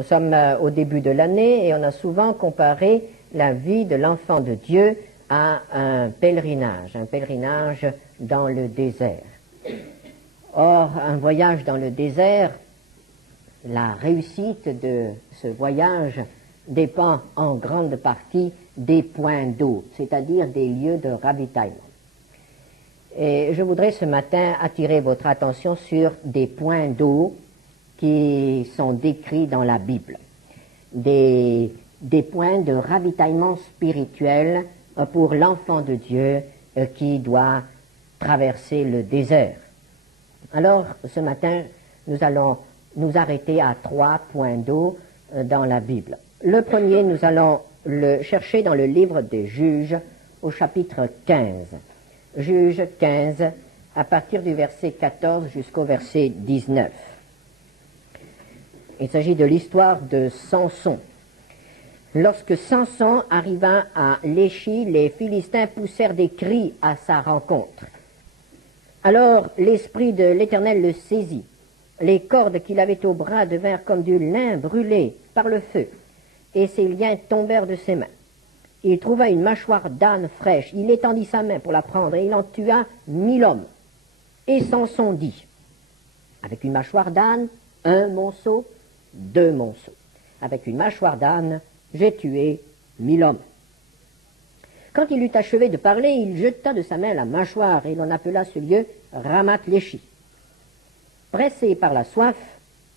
Nous sommes au début de l'année et on a souvent comparé la vie de l'enfant de Dieu à un pèlerinage dans le désert. Or, un voyage dans le désert, la réussite de ce voyage dépend en grande partie des points d'eau, c'est-à-dire des lieux de ravitaillement. Et je voudrais ce matin attirer votre attention sur des points d'eau qui sont décrits dans la Bible, des points de ravitaillement spirituel pour l'enfant de Dieu qui doit traverser le désert. Alors, ce matin, nous allons nous arrêter à 3 points d'eau dans la Bible. Le premier, nous allons le chercher dans le livre des Juges, au chapitre 15. Juges 15, à partir du verset 14 jusqu'au verset 19. Il s'agit de l'histoire de Samson. Lorsque Samson arriva à Léchi, les Philistins poussèrent des cris à sa rencontre. Alors l'Esprit de l'Éternel le saisit. Les cordes qu'il avait au bras devinrent comme du lin brûlé par le feu, et ses liens tombèrent de ses mains. Il trouva une mâchoire d'âne fraîche, il étendit sa main pour la prendre, et il en tua 1000 hommes. Et Samson dit, avec une mâchoire d'âne, 1 monceau, 2 monceaux. Avec une mâchoire d'âne, j'ai tué 1000 hommes. Quand il eut achevé de parler, il jeta de sa main la mâchoire, et l'on appela ce lieu Ramath-Léchi. Pressé par la soif,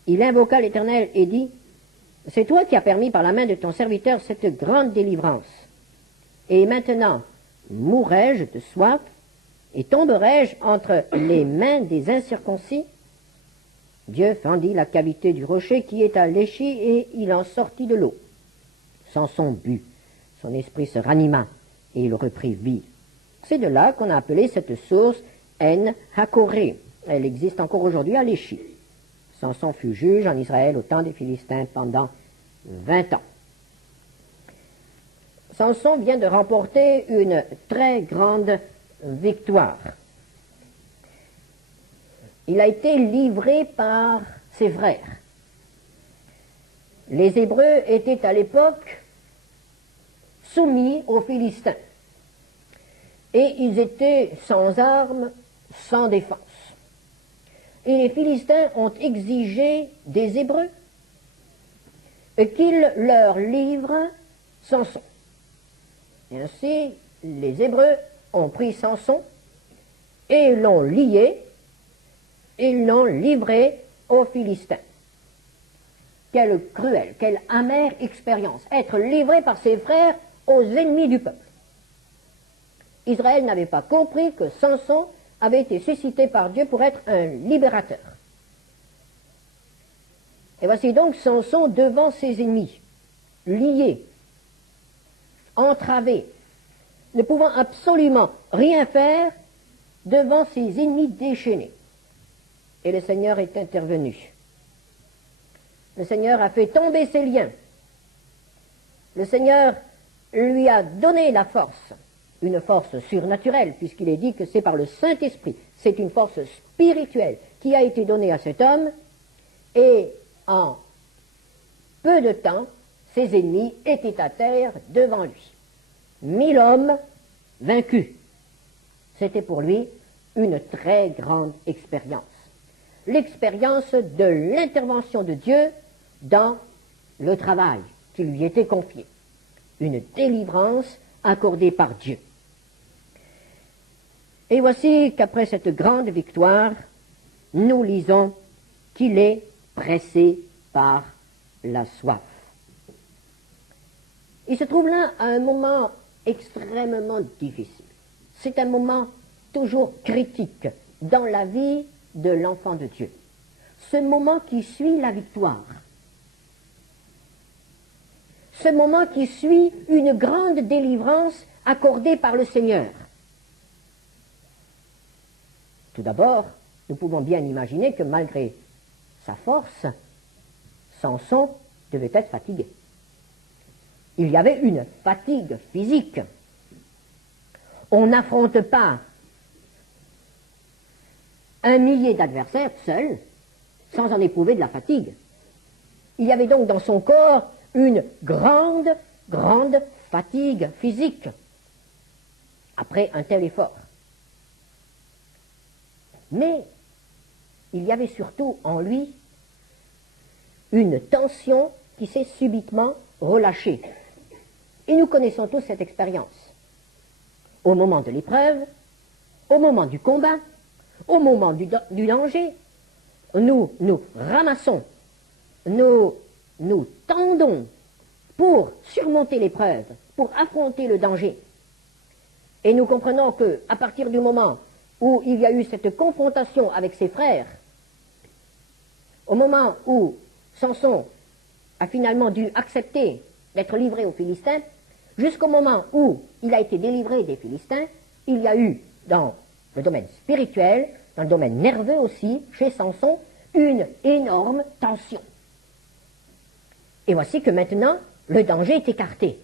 il invoqua l'Éternel et dit, « C'est toi qui as permis par la main de ton serviteur cette grande délivrance. Et maintenant, mourrai-je de soif et tomberai-je entre les mains des incirconcis ?» Dieu fendit la cavité du rocher qui est à Léchi et il en sortit de l'eau. Samson but, son esprit se ranima et il reprit vie. C'est de là qu'on a appelé cette source En-Hakoré. Elle existe encore aujourd'hui à Léchi. Samson fut juge en Israël au temps des Philistins pendant 20 ans. Samson vient de remporter une très grande victoire. Il a été livré par ses frères. Les Hébreux étaient à l'époque soumis aux Philistins. Et ils étaient sans armes, sans défense. Et les Philistins ont exigé des Hébreux qu'ils leur livrent Samson. Et ainsi, les Hébreux ont pris Samson et l'ont lié, et l'ont livré aux Philistins. Quelle cruelle, quelle amère expérience, être livré par ses frères aux ennemis du peuple. Israël n'avait pas compris que Samson avait été suscité par Dieu pour être un libérateur. Et voici donc Samson devant ses ennemis, lié, entravé, ne pouvant absolument rien faire devant ses ennemis déchaînés. Et le Seigneur est intervenu. Le Seigneur a fait tomber ses liens. Le Seigneur lui a donné la force, une force surnaturelle, puisqu'il est dit que c'est par le Saint-Esprit, c'est une force spirituelle qui a été donnée à cet homme, et en peu de temps, ses ennemis étaient à terre devant lui. 1000 hommes vaincus. C'était pour lui une très grande expérience. L'expérience de l'intervention de Dieu dans le travail qui lui était confié. Une délivrance accordée par Dieu. Et voici qu'après cette grande victoire, nous lisons qu'il est pressé par la soif. Il se trouve là à un moment extrêmement difficile. C'est un moment toujours critique dans la vie de l'enfant de Dieu. Ce moment qui suit la victoire. Ce moment qui suit une grande délivrance accordée par le Seigneur. Tout d'abord, nous pouvons bien imaginer que malgré sa force, Samson devait être fatigué. Il y avait une fatigue physique. On n'affronte pas 1 millier d'adversaires seul, sans en éprouver de la fatigue. Il y avait donc dans son corps une grande, grande fatigue physique après un tel effort. Mais il y avait surtout en lui une tension qui s'est subitement relâchée. Et nous connaissons tous cette expérience. Au moment de l'épreuve, au moment du combat, au moment du danger, nous nous ramassons, nous tendons pour surmonter l'épreuve, pour affronter le danger. Et nous comprenons qu'à partir du moment où il y a eu cette confrontation avec ses frères, au moment où Samson a finalement dû accepter d'être livré aux Philistins, jusqu'au moment où il a été délivré des Philistins, il y a eu dans le domaine spirituel, dans le domaine nerveux aussi, chez Samson, une énorme tension. Et voici que maintenant, le danger est écarté.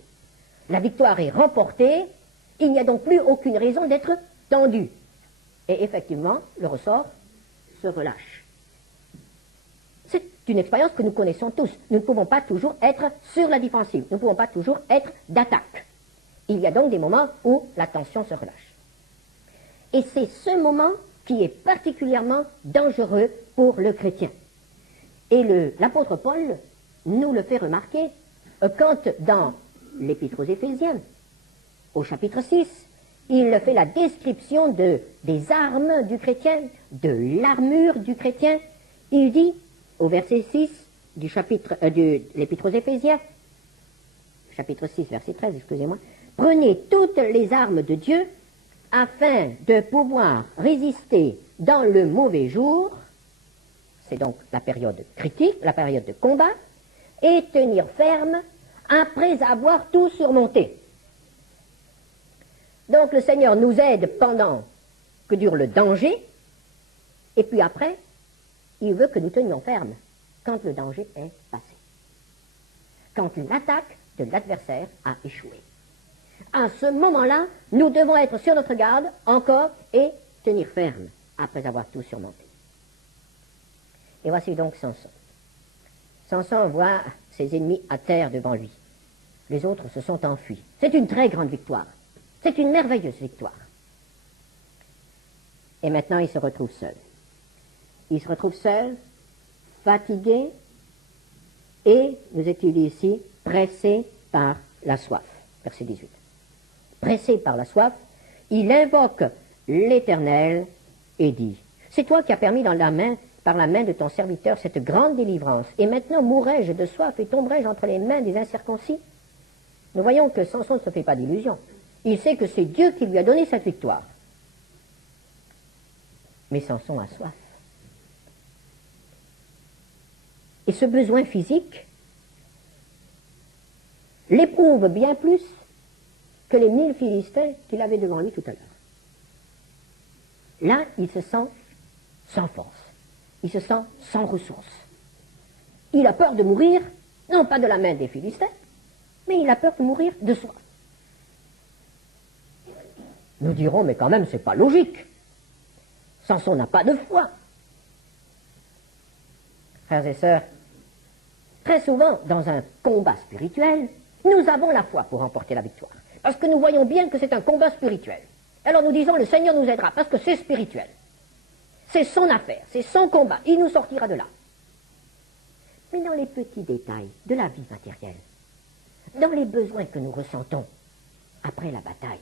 La victoire est remportée, il n'y a donc plus aucune raison d'être tendu. Et effectivement, le ressort se relâche. C'est une expérience que nous connaissons tous. Nous ne pouvons pas toujours être sur la défensive. Nous ne pouvons pas toujours être d'attaque. Il y a donc des moments où la tension se relâche. Et c'est ce moment qui est particulièrement dangereux pour le chrétien. Et l'apôtre Paul nous le fait remarquer quand, dans l'Épître aux Éphésiens, au chapitre 6, il fait la description des armes du chrétien, de l'armure du chrétien. Il dit, au verset 6 de l'Épître aux Éphésiens, chapitre 6, verset 13, excusez-moi, « Prenez toutes les armes de Dieu afin de pouvoir résister dans le mauvais jour, c'est donc la période critique, la période de combat, et tenir ferme après avoir tout surmonté. » Donc le Seigneur nous aide pendant que dure le danger, et puis après, il veut que nous tenions ferme quand le danger est passé. Quand l'attaque de l'adversaire a échoué. À ce moment-là, nous devons être sur notre garde encore et tenir ferme après avoir tout surmonté. Et voici donc Samson. Samson voit ses ennemis à terre devant lui. Les autres se sont enfuis. C'est une très grande victoire. C'est une merveilleuse victoire. Et maintenant, il se retrouve seul. Il se retrouve seul, fatigué, et, nous est-il dit ici, pressé par la soif. Verset 18. Pressé par la soif, il invoque l'Éternel et dit, « C'est toi qui as permis par la main de ton serviteur cette grande délivrance, et maintenant mourrai-je de soif et tomberai-je entre les mains des incirconcis ?» Nous voyons que Samson ne se fait pas d'illusions. Il sait que c'est Dieu qui lui a donné cette victoire. Mais Samson a soif. Et ce besoin physique l'éprouve bien plus que les 1000 Philistins qu'il avait devant lui tout à l'heure. Là, il se sent sans force. Il se sent sans ressources. Il a peur de mourir, non pas de la main des Philistins, mais il a peur de mourir de soif. Nous dirons, mais quand même, c'est pas logique. Samson n'a pas de foi. Frères et sœurs, très souvent, dans un combat spirituel, nous avons la foi pour remporter la victoire. Parce que nous voyons bien que c'est un combat spirituel. Alors nous disons, le Seigneur nous aidera, parce que c'est spirituel. C'est son affaire, c'est son combat, il nous sortira de là. Mais dans les petits détails de la vie matérielle, dans les besoins que nous ressentons après la bataille,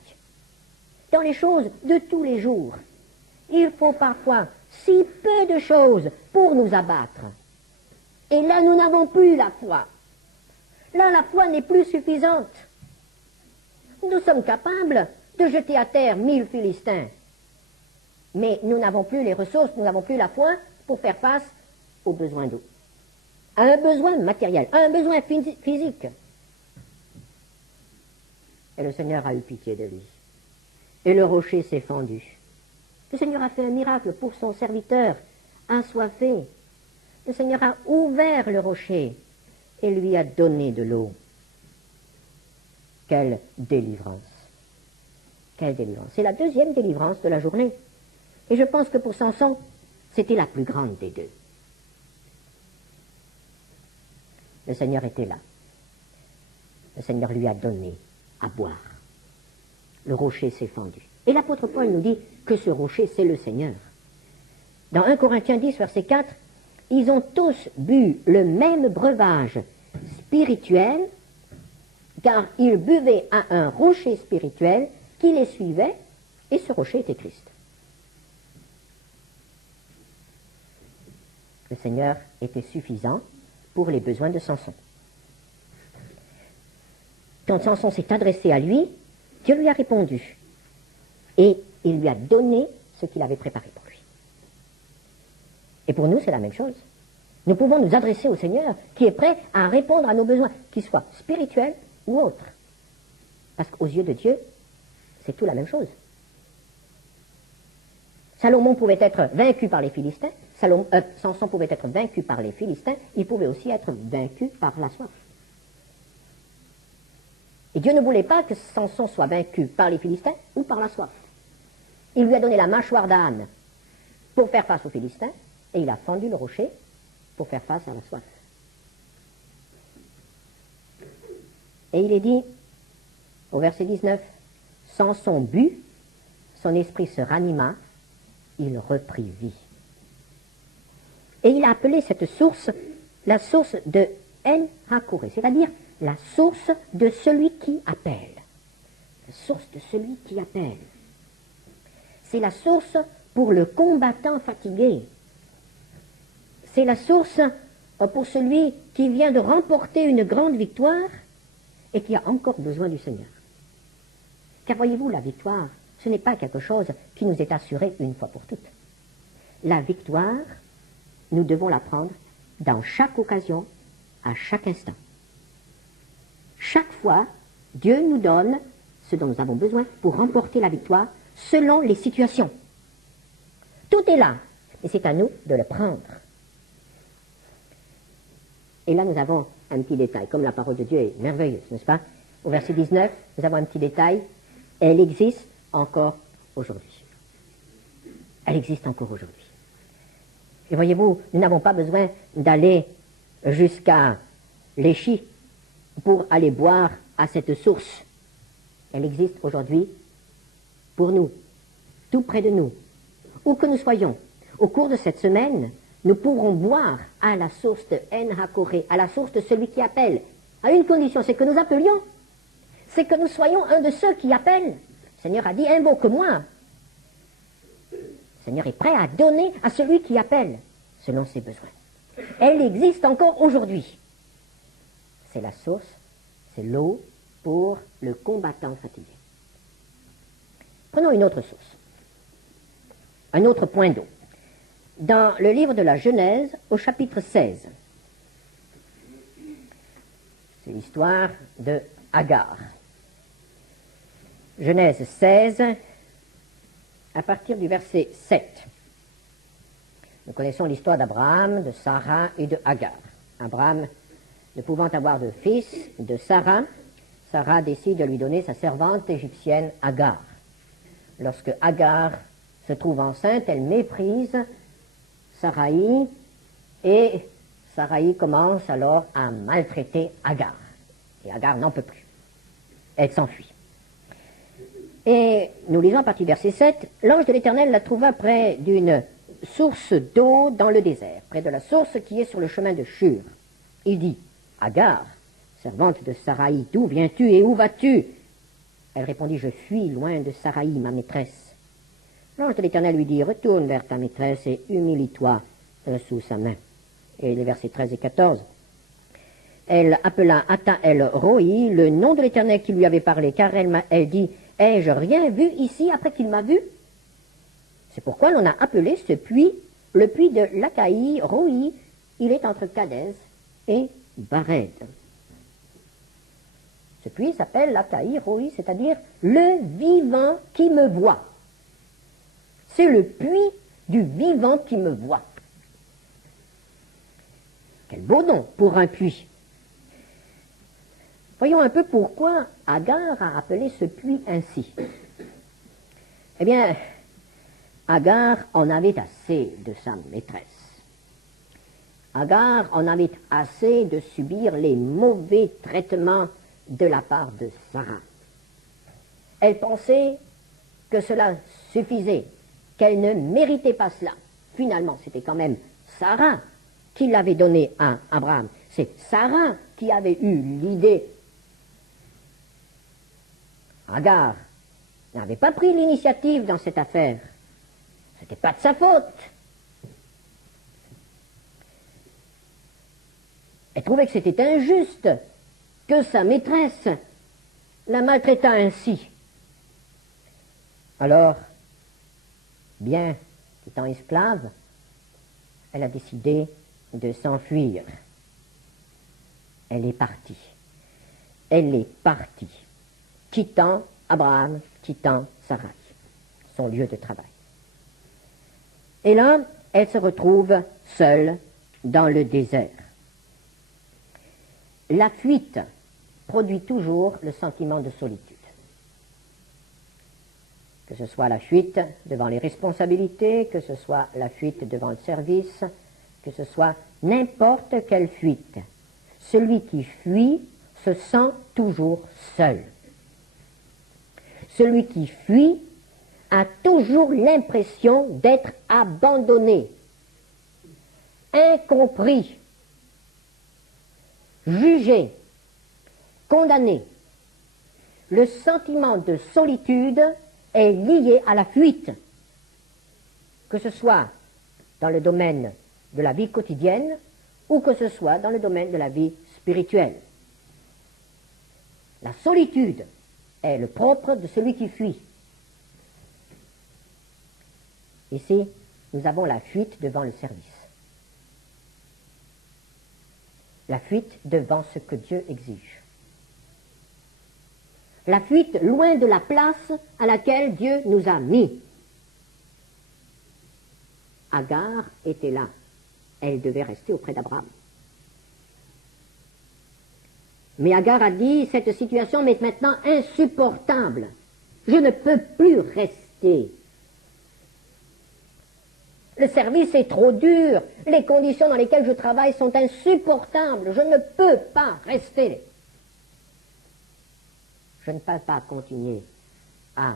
dans les choses de tous les jours, il faut parfois si peu de choses pour nous abattre. Et là, nous n'avons plus la foi. Là, la foi n'est plus suffisante. Nous sommes capables de jeter à terre 1000 Philistins. Mais nous n'avons plus les ressources, nous n'avons plus la foi pour faire face aux besoins d'eau. À un besoin matériel, à un besoin physique. Et le Seigneur a eu pitié de lui. Et le rocher s'est fendu. Le Seigneur a fait un miracle pour son serviteur assoiffé. Le Seigneur a ouvert le rocher et lui a donné de l'eau. Quelle délivrance! Quelle délivrance! C'est la deuxième délivrance de la journée. Et je pense que pour Samson, c'était la plus grande des deux. le Seigneur était là. Le Seigneur lui a donné à boire. Le rocher s'est fendu. Et l'apôtre Paul nous dit que ce rocher, c'est le Seigneur. Dans 1 Corinthiens 10, verset 4, ils ont tous bu le même breuvage spirituel, car ils buvaient à un rocher spirituel qui les suivait, et ce rocher était Christ. Le Seigneur était suffisant pour les besoins de Samson. Quand Samson s'est adressé à lui, Dieu lui a répondu. Et il lui a donné ce qu'il avait préparé pour lui. Et pour nous, c'est la même chose. Nous pouvons nous adresser au Seigneur qui est prêt à répondre à nos besoins, qu'ils soient spirituels ou autres. Parce qu'aux yeux de Dieu, c'est tout la même chose. Salomon pouvait être vaincu par les Philistins, Samson pouvait être vaincu par les Philistins, il pouvait aussi être vaincu par la soif. Et Dieu ne voulait pas que Samson soit vaincu par les Philistins ou par la soif. Il lui a donné la mâchoire d'âne pour faire face aux Philistins, et il a fendu le rocher pour faire face à la soif. Et il est dit, au verset 19, Samson but, son esprit se ranima, il reprit vie. Et il a appelé cette source la source de En-Hakoré, c'est-à-dire la source de celui qui appelle. La source de celui qui appelle. C'est la source pour le combattant fatigué. C'est la source pour celui qui vient de remporter une grande victoire et qui a encore besoin du Seigneur. Car voyez-vous, la victoire, ce n'est pas quelque chose qui nous est assuré une fois pour toutes. La victoire, nous devons la prendre dans chaque occasion, à chaque instant. Chaque fois, Dieu nous donne ce dont nous avons besoin pour remporter la victoire selon les situations. Tout est là, et c'est à nous de le prendre. Et là, nous avons un petit détail, comme la parole de Dieu est merveilleuse, n'est-ce pas? Au verset 19, nous avons un petit détail. Elle existe encore aujourd'hui. Elle existe encore aujourd'hui. Et voyez-vous, nous n'avons pas besoin d'aller jusqu'à l'Échi pour aller boire à cette source. Elle existe aujourd'hui pour nous, tout près de nous, où que nous soyons. Au cours de cette semaine, nous pourrons boire à la source de En-Hakoré, à la source de celui qui appelle, à une condition, c'est que nous appelions, c'est que nous soyons un de ceux qui appellent. Le Seigneur a dit un mot que moi. Le Seigneur est prêt à donner à celui qui appelle, selon ses besoins. Elle existe encore aujourd'hui. C'est la source, c'est l'eau pour le combattant fatigué. Prenons une autre source, un autre point d'eau. Dans le livre de la Genèse, au chapitre 16, c'est l'histoire de Agar. Genèse 16, à partir du verset 7. Nous connaissons l'histoire d'Abraham, de Sarah et de Agar. Abraham, ne pouvant avoir de fils de Sarah, Sarah décide de lui donner sa servante égyptienne Agar. Lorsque Agar se trouve enceinte, elle méprise Saraï, et Saraï commence alors à maltraiter Agar. Et Agar n'en peut plus. Elle s'enfuit. Et nous lisons à partir du verset 7, l'ange de l'Éternel la trouva près d'une source d'eau dans le désert, près de la source qui est sur le chemin de Shur. Il dit, Agar, servante de Saraï, d'où viens-tu et où vas-tu? Elle répondit, je fuis loin de Saraï, ma maîtresse. L'ange de l'Éternel lui dit, retourne vers ta maîtresse et humilie-toi sous sa main. Et les versets 13 et 14. Elle appela Ata el Roi, le nom de l'Éternel qui lui avait parlé, car elle dit, ai-je rien vu ici après qu'il m'a vu? C'est pourquoi l'on a appelé ce puits le puits de Lakaï Roi. Il est entre Kadès et Bared. Ce puits s'appelle Lakaï Roi, c'est-à-dire le vivant qui me voit. C'est le puits du vivant qui me voit. Quel beau nom pour un puits. Voyons un peu pourquoi Agar a appelé ce puits ainsi. Eh bien, Agar en avait assez de sa maîtresse. Agar en avait assez de subir les mauvais traitements de la part de Sarah. Elle pensait que cela suffisait, qu'elle ne méritait pas cela. Finalement, c'était quand même Sarah qui l'avait donné à Abraham. C'est Sarah qui avait eu l'idée. Agar n'avait pas pris l'initiative dans cette affaire. Ce n'était pas de sa faute. Elle trouvait que c'était injuste que sa maîtresse la maltraitât ainsi. Alors, bien qu'étant esclave, elle a décidé de s'enfuir. Elle est partie. Elle est partie, quittant Abraham, quittant Sarai, son lieu de travail. Et là, elle se retrouve seule dans le désert. La fuite produit toujours le sentiment de solitude. Que ce soit la fuite devant les responsabilités, que ce soit la fuite devant le service, que ce soit n'importe quelle fuite. Celui qui fuit se sent toujours seul. Celui qui fuit a toujours l'impression d'être abandonné, incompris, jugé, condamné. Le sentiment de solitude est lié à la fuite, que ce soit dans le domaine de la vie quotidienne ou que ce soit dans le domaine de la vie spirituelle. La solitude est le propre de celui qui fuit. Ici, nous avons la fuite devant le service. La fuite devant ce que Dieu exige. La fuite loin de la place à laquelle Dieu nous a mis. Agar était là. Elle devait rester auprès d'Abraham. Mais Agar a dit, cette situation m'est maintenant insupportable. Je ne peux plus rester. Le service est trop dur. Les conditions dans lesquelles je travaille sont insupportables. Je ne peux pas rester. Je ne peux pas continuer à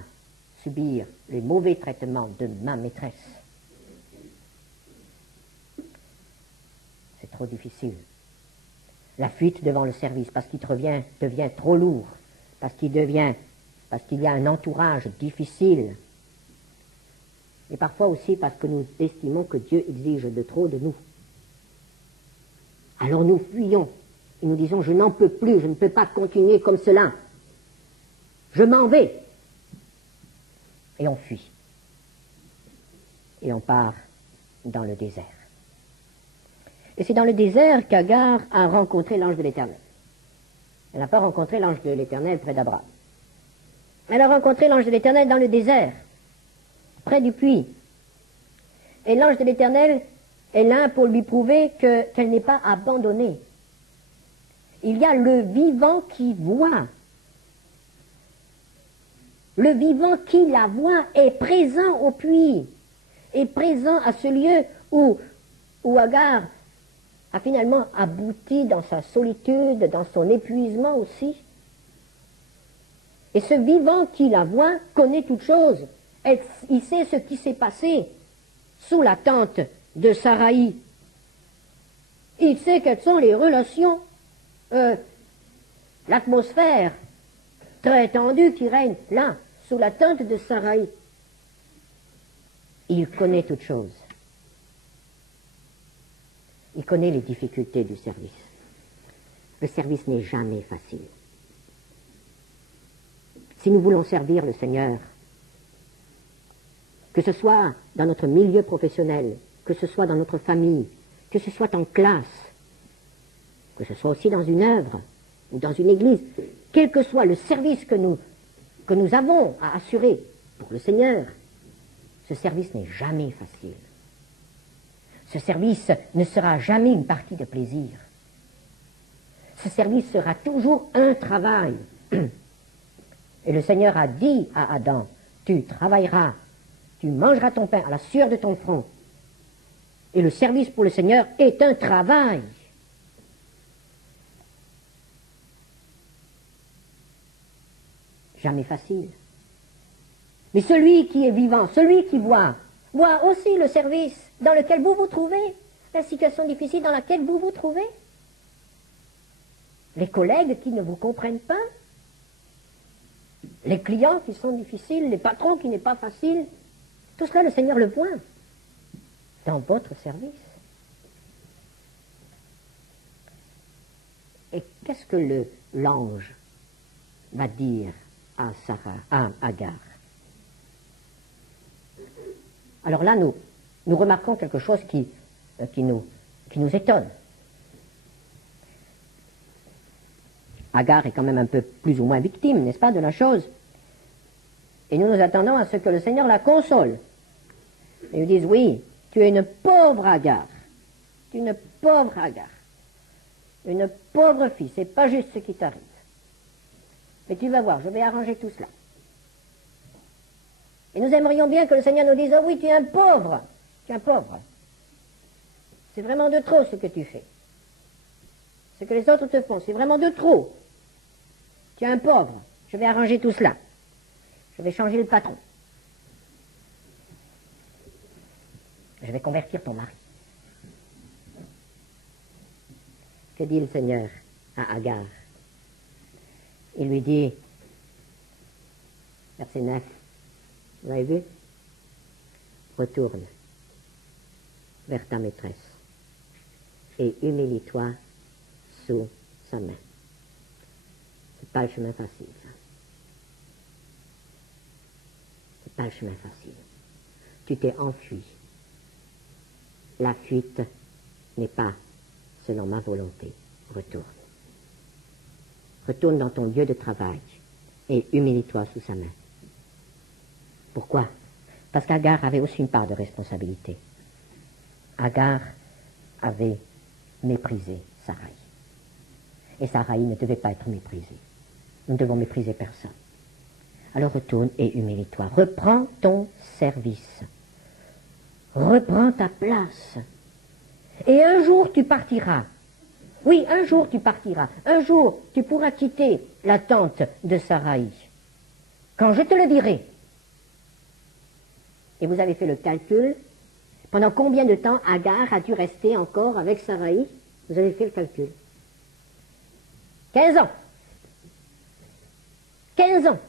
subir les mauvais traitements de ma maîtresse. C'est trop difficile. La fuite devant le service, parce qu'il devient trop lourd, parce qu'il y a un entourage difficile, et parfois aussi parce que nous estimons que Dieu exige de trop de nous. Alors nous fuyons, et nous disons, je n'en peux plus, je ne peux pas continuer comme cela. Je m'en vais. Et on fuit. Et on part dans le désert. Et c'est dans le désert qu'Agar a rencontré l'ange de l'Éternel. Elle n'a pas rencontré l'ange de l'Éternel près d'Abraham. Elle a rencontré l'ange de l'Éternel dans le désert, près du puits. Et l'ange de l'Éternel est là pour lui prouver qu'elle n'est pas abandonnée. Il y a le vivant qui voit. Le vivant qui la voit est présent au puits, est présent à ce lieu où Agar a finalement abouti dans sa solitude, dans son épuisement aussi. Et ce vivant qui la voit connaît toutes choses. Il sait ce qui s'est passé sous la tente de Sarai. Il sait quelles sont les relations, l'atmosphère très tendue qui règne là, sous la tente de Sarai. Il connaît toutes choses. Il connaît les difficultés du service. Le service n'est jamais facile. Si nous voulons servir le Seigneur, que ce soit dans notre milieu professionnel, que ce soit dans notre famille, que ce soit en classe, que ce soit aussi dans une œuvre ou dans une église, quel que soit le service que nous avons à assurer pour le Seigneur, ce service n'est jamais facile. Ce service ne sera jamais une partie de plaisir. Ce service sera toujours un travail. Et le Seigneur a dit à Adam, tu travailleras, tu mangeras ton pain à la sueur de ton front. Et le service pour le Seigneur est un travail. Jamais facile. Mais celui qui est vivant, celui qui voit aussi le service dans lequel vous vous trouvez, la situation difficile dans laquelle vous vous trouvez, les collègues qui ne vous comprennent pas, les clients qui sont difficiles, les patrons qui n'est pas facile, tout cela le Seigneur le voit dans votre service. Et qu'est-ce que l'ange va dire à Agar? Alors là, nous remarquons quelque chose qui nous étonne. Agar est quand même un peu plus ou moins victime, n'est-ce pas, de la chose. Et nous nous attendons à ce que le Seigneur la console. Et lui dise, oui, tu es une pauvre Agar. Tu es une pauvre Agar. Une pauvre fille, c'est pas juste ce qui t'arrive. Mais tu vas voir, je vais arranger tout cela. Et nous aimerions bien que le Seigneur nous dise, oh oui, tu es un pauvre. Tu es un pauvre. C'est vraiment de trop ce que tu fais. Ce que les autres te font, c'est vraiment de trop. Tu es un pauvre. Je vais arranger tout cela. Je vais changer le patron. Je vais convertir ton mari. Que dit le Seigneur à Agar? Il lui dit, verset 9, vous avez vu? Retourne vers ta maîtresse et humilie-toi sous sa main. C'est pas le chemin facile, ça. C'est pas le chemin facile. Tu t'es enfui. La fuite n'est pas selon ma volonté. Retourne. Retourne dans ton lieu de travail et humilie-toi sous sa main. Pourquoi? Parce qu'Agar avait aussi une part de responsabilité. Agar avait méprisé Sarai. Et Sarai ne devait pas être méprisée. Nous devons mépriser personne. Alors retourne et humilie-toi. Reprends ton service. Reprends ta place. Et un jour tu partiras. Oui, un jour tu partiras. Un jour tu pourras quitter la tente de Sarai. Quand je te le dirai. Et vous avez fait le calcul. Pendant combien de temps Agar a dû rester encore avec Sarai? Vous avez fait le calcul. 15 ans. 15 ans.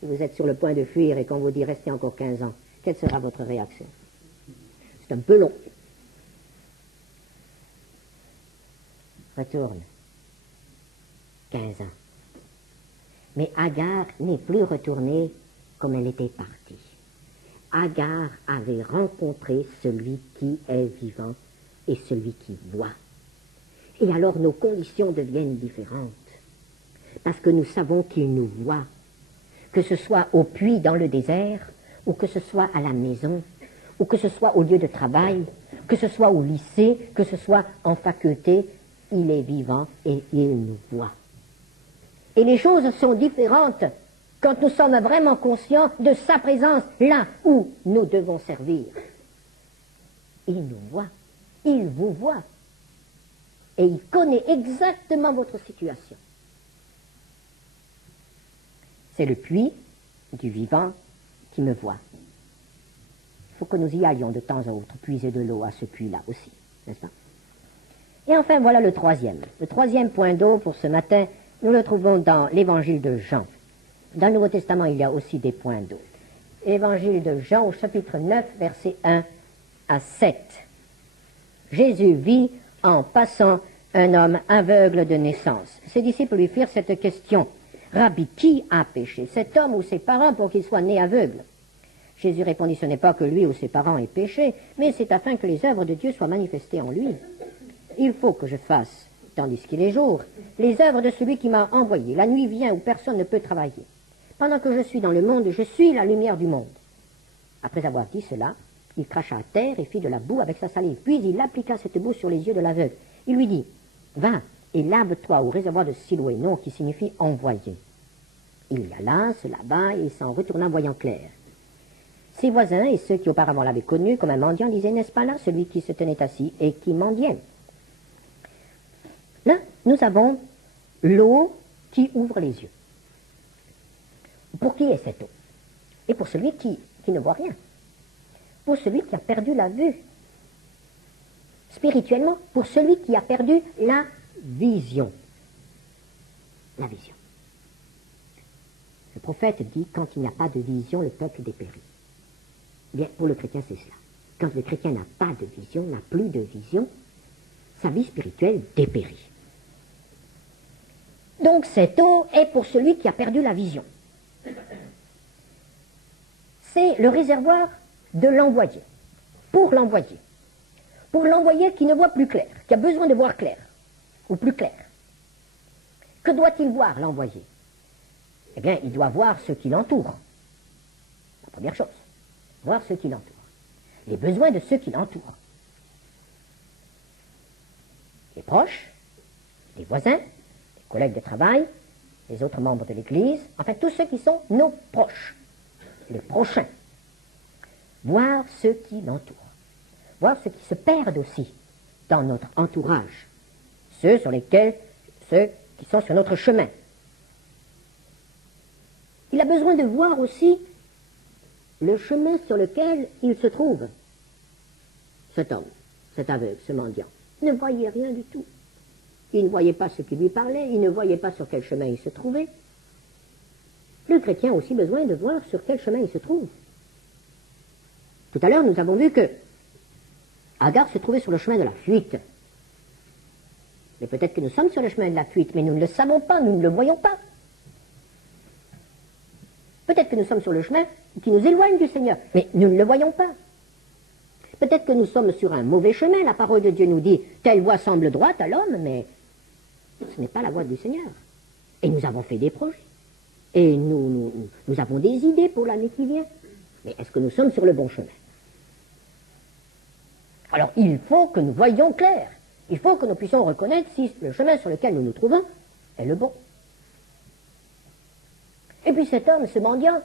Si vous êtes sur le point de fuir et qu'on vous dit restez encore 15 ans, quelle sera votre réaction? C'est un peu long. Retourne. 15 ans. Mais Agar n'est plus retournée comme elle était partie. Agar avait rencontré celui qui est vivant et celui qui voit. Et alors nos conditions deviennent différentes. Parce que nous savons qu'il nous voit. Que ce soit au puits dans le désert, ou que ce soit à la maison, ou que ce soit au lieu de travail, que ce soit au lycée, que ce soit en faculté, il est vivant et il nous voit. Et les choses sont différentes quand nous sommes vraiment conscients de sa présence là où nous devons servir. Il nous voit, il vous voit, et il connaît exactement votre situation. C'est le puits du vivant qui me voit. Il faut que nous y allions de temps à autre, puiser de l'eau à ce puits-là aussi, n'est-ce pas? Et enfin, voilà le troisième. Le troisième point d'eau pour ce matin, nous le trouvons dans l'évangile de Jean. Dans le Nouveau Testament, il y a aussi des points d'eau. Évangile de Jean au chapitre 9, versets 1 à 7. Jésus vit en passant un homme aveugle de naissance. Ses disciples lui firent cette question. Rabbi, qui a péché, cet homme ou ses parents, pour qu'il soit né aveugle? Jésus répondit, ce n'est pas que lui ou ses parents aient péché, mais c'est afin que les œuvres de Dieu soient manifestées en lui. Il faut que je fasse, tandis qu'il est jour, les œuvres de celui qui m'a envoyé. La nuit vient où personne ne peut travailler. Pendant que je suis dans le monde, je suis la lumière du monde. Après avoir dit cela, il cracha à terre et fit de la boue avec sa salive. Puis il appliqua cette boue sur les yeux de l'aveugle. Il lui dit, va et lave-toi au réservoir de Siloé, nom qui signifie envoyé. Il y alla, se lava et s'en retourna voyant clair. Ses voisins et ceux qui auparavant l'avaient connu comme un mendiant disaient, n'est-ce pas là celui qui se tenait assis et qui mendiait? Là, nous avons l'eau qui ouvre les yeux. Pour qui est cette eau? Et pour celui qui ne voit rien. Pour celui qui a perdu la vue. Spirituellement, pour celui qui a perdu la vision. La vision. Le prophète dit, quand il n'y a pas de vision, le peuple dépérit. Bien, pour le chrétien, c'est cela. Quand le chrétien n'a pas de vision, n'a plus de vision, sa vie spirituelle dépérit. Donc cette eau est pour celui qui a perdu la vision. C'est le réservoir de l'envoyé. Pour l'envoyé. Pour l'envoyé qui ne voit plus clair, qui a besoin de voir clair, ou plus clair. Que doit-il voir, l'envoyé? Eh bien, il doit voir ce qui l'entoure. La première chose, voir ce qui l'entoure. Les besoins de ceux qui l'entourent. Les proches, les voisins, les collègues de travail, les autres membres de l'Église, enfin tous ceux qui sont nos proches, les prochains. Voir ceux qui l'entourent. Voir ceux qui se perdent aussi dans notre entourage. Ceux qui sont sur notre chemin. Il a besoin de voir aussi le chemin sur lequel il se trouve. Cet homme, cet aveugle, ce mendiant, ne voyait rien du tout. Il ne voyait pas ce qui lui parlait, il ne voyait pas sur quel chemin il se trouvait. Le chrétien a aussi besoin de voir sur quel chemin il se trouve. Tout à l'heure, nous avons vu que Agar se trouvait sur le chemin de la fuite. Mais peut-être que nous sommes sur le chemin de la fuite, mais nous ne le savons pas, nous ne le voyons pas. Peut-être que nous sommes sur le chemin qui nous éloigne du Seigneur, mais nous ne le voyons pas. Peut-être que nous sommes sur un mauvais chemin, la parole de Dieu nous dit, telle voie semble droite à l'homme, mais ce n'est pas la voie du Seigneur. Et nous avons fait des projets. Et nous avons des idées pour l'année qui vient. Mais est-ce que nous sommes sur le bon chemin? Alors il faut que nous voyions clair. Il faut que nous puissions reconnaître si le chemin sur lequel nous nous trouvons est le bon. Et puis cet homme, ce mendiant,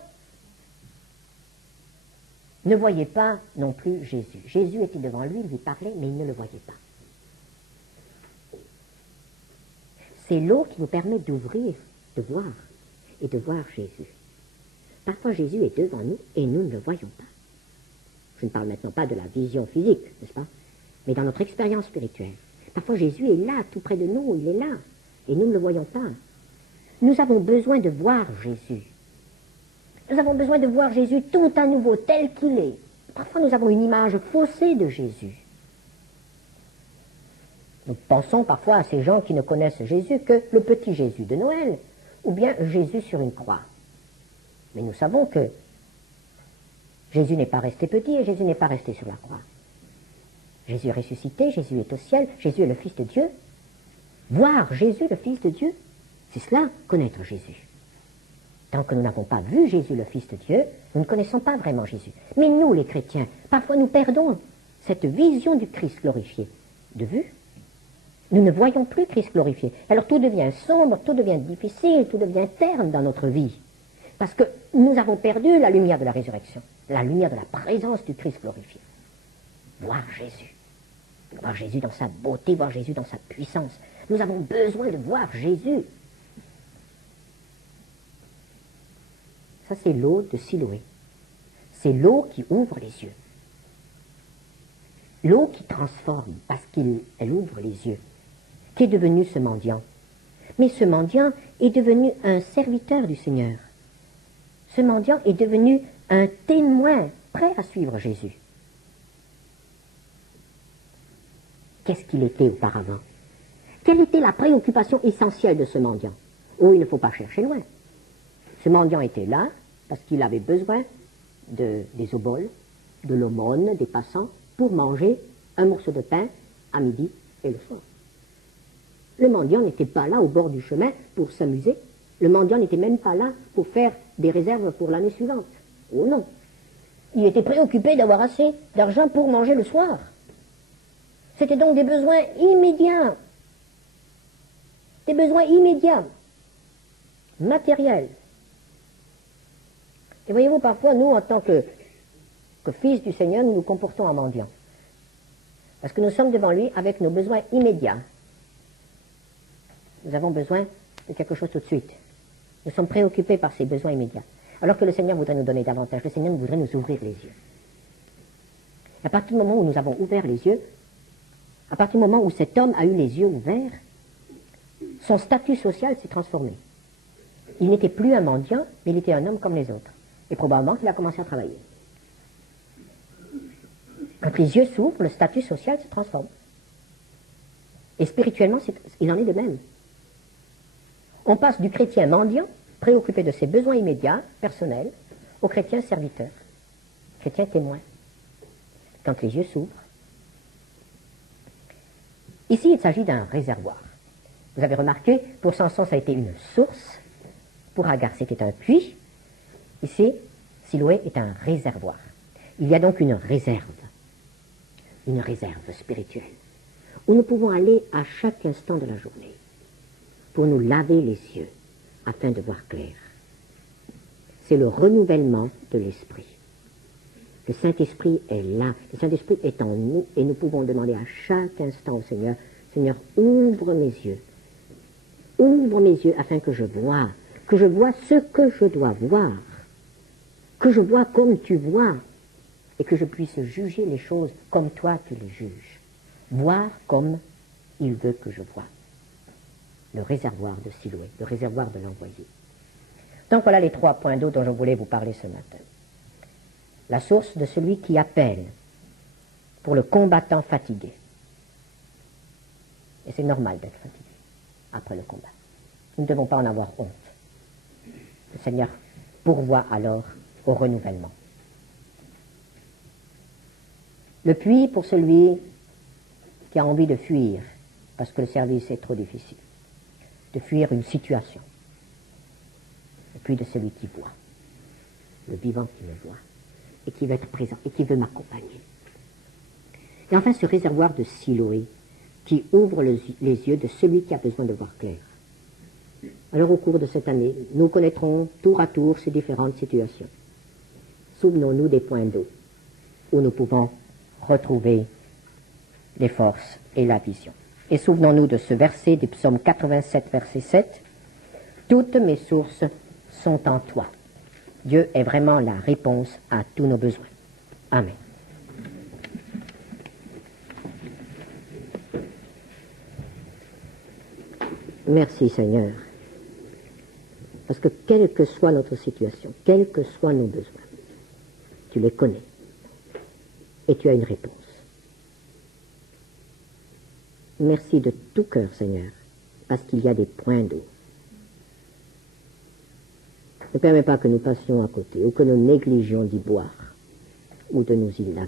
ne voyait pas non plus Jésus. Jésus était devant lui, il lui parlait, mais il ne le voyait pas. C'est l'eau qui nous permet d'ouvrir, de voir, et de voir Jésus. Parfois Jésus est devant nous et nous ne le voyons pas. Je ne parle maintenant pas de la vision physique, n'est-ce pas? Mais dans notre expérience spirituelle. Parfois Jésus est là, tout près de nous, il est là, et nous ne le voyons pas. Nous avons besoin de voir Jésus. Nous avons besoin de voir Jésus tout à nouveau, tel qu'il est. Parfois nous avons une image faussée de Jésus. Nous pensons parfois à ces gens qui ne connaissent Jésus que le petit Jésus de Noël, ou bien Jésus sur une croix. Mais nous savons que Jésus n'est pas resté petit et Jésus n'est pas resté sur la croix. Jésus est ressuscité, Jésus est au ciel, Jésus est le Fils de Dieu. Voir Jésus, le Fils de Dieu, c'est cela, connaître Jésus. Tant que nous n'avons pas vu Jésus, le Fils de Dieu, nous ne connaissons pas vraiment Jésus. Mais nous, les chrétiens, parfois nous perdons cette vision du Christ glorifié de vue. Nous ne voyons plus Christ glorifié. Alors tout devient sombre, tout devient difficile, tout devient terne dans notre vie. Parce que nous avons perdu la lumière de la résurrection, la lumière de la présence du Christ glorifié. Voir Jésus dans sa beauté, voir Jésus dans sa puissance. Nous avons besoin de voir Jésus. Ça, c'est l'eau de Siloé. C'est l'eau qui ouvre les yeux. L'eau qui transforme, parce qu'elle ouvre les yeux. Qu'est devenu ce mendiant? Mais ce mendiant est devenu un serviteur du Seigneur. Ce mendiant est devenu un témoin prêt à suivre Jésus. Qu'est-ce qu'il était auparavant? Quelle était la préoccupation essentielle de ce mendiant? Oh, il ne faut pas chercher loin. Ce mendiant était là parce qu'il avait besoin des oboles, de l'aumône, des passants, pour manger un morceau de pain à midi et le soir. Le mendiant n'était pas là au bord du chemin pour s'amuser. Le mendiant n'était même pas là pour faire des réserves pour l'année suivante. Oh non. Il était préoccupé d'avoir assez d'argent pour manger le soir. C'était donc des besoins immédiats. Des besoins immédiats. Matériels. Et voyez-vous, parfois, nous, en tant que que fils du Seigneur, nous nous comportons en mendiants. Parce que nous sommes devant lui avec nos besoins immédiats. Nous avons besoin de quelque chose tout de suite. Nous sommes préoccupés par ces besoins immédiats. Alors que le Seigneur voudrait nous donner davantage. Le Seigneur voudrait nous ouvrir les yeux. À partir du moment où nous avons ouvert les yeux, à partir du moment où cet homme a eu les yeux ouverts, son statut social s'est transformé. Il n'était plus un mendiant, mais il était un homme comme les autres. Et probablement qu'il a commencé à travailler. Quand les yeux s'ouvrent, le statut social se transforme. Et spirituellement, il en est de même. On passe du chrétien mendiant, préoccupé de ses besoins immédiats, personnels, au chrétien serviteur, chrétien témoin. Quand les yeux s'ouvrent. Ici, il s'agit d'un réservoir. Vous avez remarqué, pour Samson, ça a été une source. Pour Agar, c'était un puits. Ici, Siloé est un réservoir. Il y a donc une réserve spirituelle, où nous pouvons aller à chaque instant de la journée pour nous laver les yeux afin de voir clair. C'est le renouvellement de l'esprit. Le Saint-Esprit est là, le Saint-Esprit est en nous et nous pouvons demander à chaque instant au Seigneur, Seigneur, ouvre mes yeux afin que je vois ce que je dois voir, que je vois comme tu vois, et que je puisse juger les choses comme toi tu les juges. Voir comme il veut que je vois. Le réservoir de Siloé, le réservoir de l'envoyé. Donc voilà les 3 points d'eau dont je voulais vous parler ce matin. La source de celui qui appelle pour le combattant fatigué. Et c'est normal d'être fatigué après le combat. Nous ne devons pas en avoir honte. Le Seigneur pourvoit alors au renouvellement. Le puits pour celui qui a envie de fuir, parce que le service est trop difficile, de fuir une situation. Le puits de celui qui voit, le vivant qui me voit, et qui veut être présent, et qui veut m'accompagner. Et enfin, ce réservoir de Siloé, qui ouvre les yeux de celui qui a besoin de voir clair. Alors, au cours de cette année, nous connaîtrons tour à tour ces différentes situations. Souvenons-nous des points d'eau, où nous pouvons retrouver les forces et la vision. Et souvenons-nous de ce verset du psaume 87, verset 7. Toutes mes sources sont en toi. Dieu est vraiment la réponse à tous nos besoins. Amen. Merci Seigneur. Parce que quelle que soit notre situation, quels que soient nos besoins, tu les connais. Et tu as une réponse. Merci de tout cœur, Seigneur, parce qu'il y a des points d'eau. Ne permets pas que nous passions à côté, ou que nous négligions d'y boire, ou de nous y laver.